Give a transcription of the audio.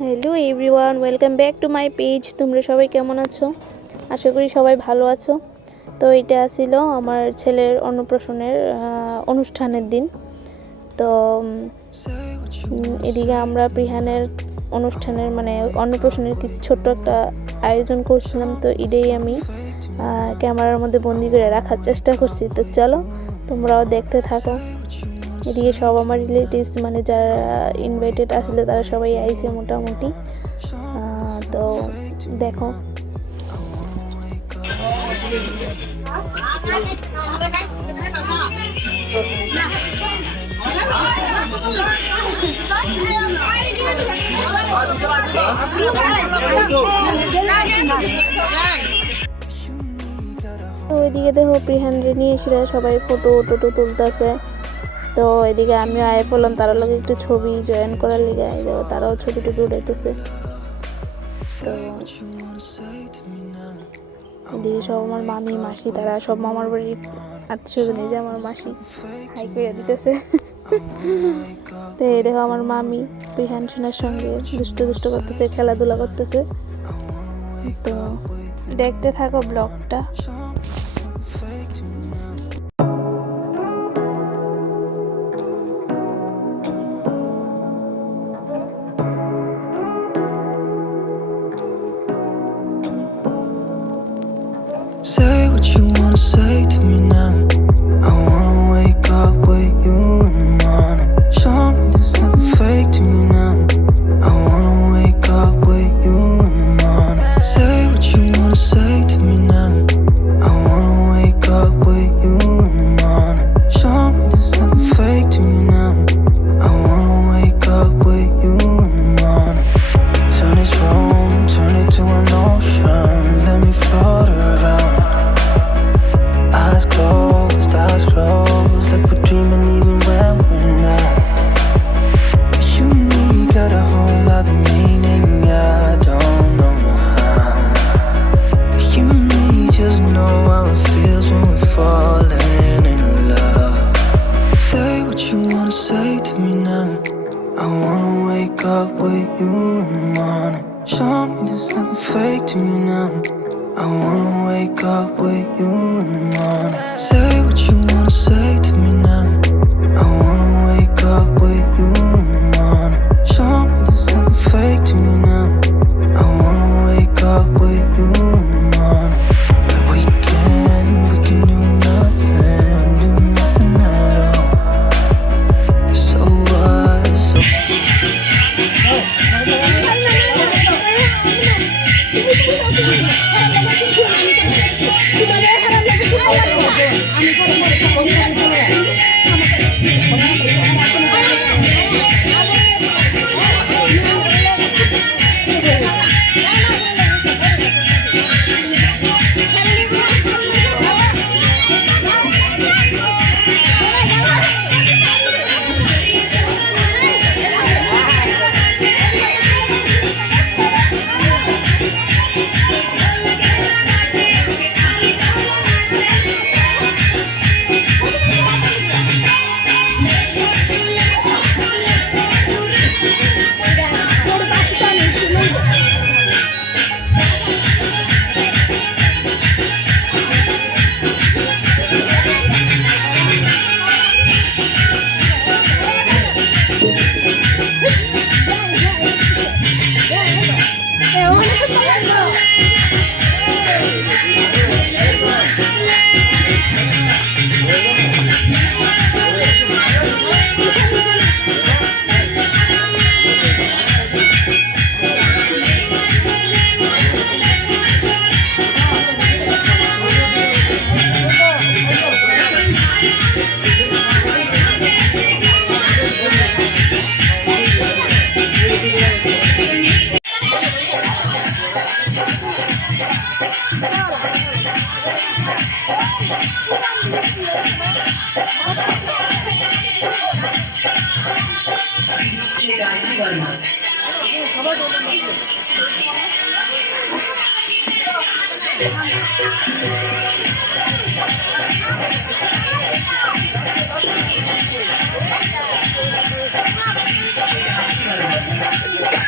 Hello everyone, welcome back to my page. তোমরা সবাই কেমন আছো? আশা করি সবাই ভালো আছো। তো এটা ছিল আমার ছেলের অন্নপ্রাশনের অনুষ্ঠানের দিন। তো এদিকে আমরা প্রিহানের অনুষ্ঠানের অন্নপ্রাশনের ছোট্ট একটা আয়োজন করছিলাম। তো এটাই আমি ক্যামেরার মধ্যে বন্দি করে রাখার চেষ্টা করছি। তো চলো তোমরাও দেখতে থাকো। এদিকে সব আমার রিলেটিভস যারা ইনভাইটেড আসলে তারা সবাই আইছে মোটামুটি। তো দেখো ওইদিকে দেখো প্রিহানরে নিয়ে এসে সবাই ফটো তুলতেছে। তো এদিকে আমিও আয় পড়লাম তারা লোক একটু ছবি জয়েন করার লিগে। তারাও ছবি টুপি উঠাইতেছে। তো এদিকে সব আমার মামি মাসি তারা সব মামার বাড়ির আত্মীয় স্বজন, যে আমার মাসি হাই করে দিতেছে। তো এই দেখো আমার মামি প্রিহান সোনার সঙ্গে দুষ্ট করতেছে, খেলাধুলা করতেছে। তো দেখতে থাকো ব্লগটা। Say what you wanna say to me now. I wanna wake up with you in the morning. Show me there's nothing fake to me now. I wanna wake up with you in the morning. Say what you wanna say to me now. I wanna wake up with you in the morning. Show me there's nothing fake to me now. I wanna wake up with you in the morning. Turn this room, turn it to an ocean. Let me float around. Eyes closed, like we're dreaming even when we're not. You and me got a whole other meaning, I don't know how. You and me just know how it feels when we're falling in love. Say what you wanna say to me now. I wanna wake up with you in the morning. Show me there's nothing fake to me now. I wanna wake up with you in the morning. Say what you wanna say to me now. I wanna wake up with you in the morning. Show me there's nothing fake to me now. I wanna wake up with you in the morning. We can do nothing at all. So what? Oh,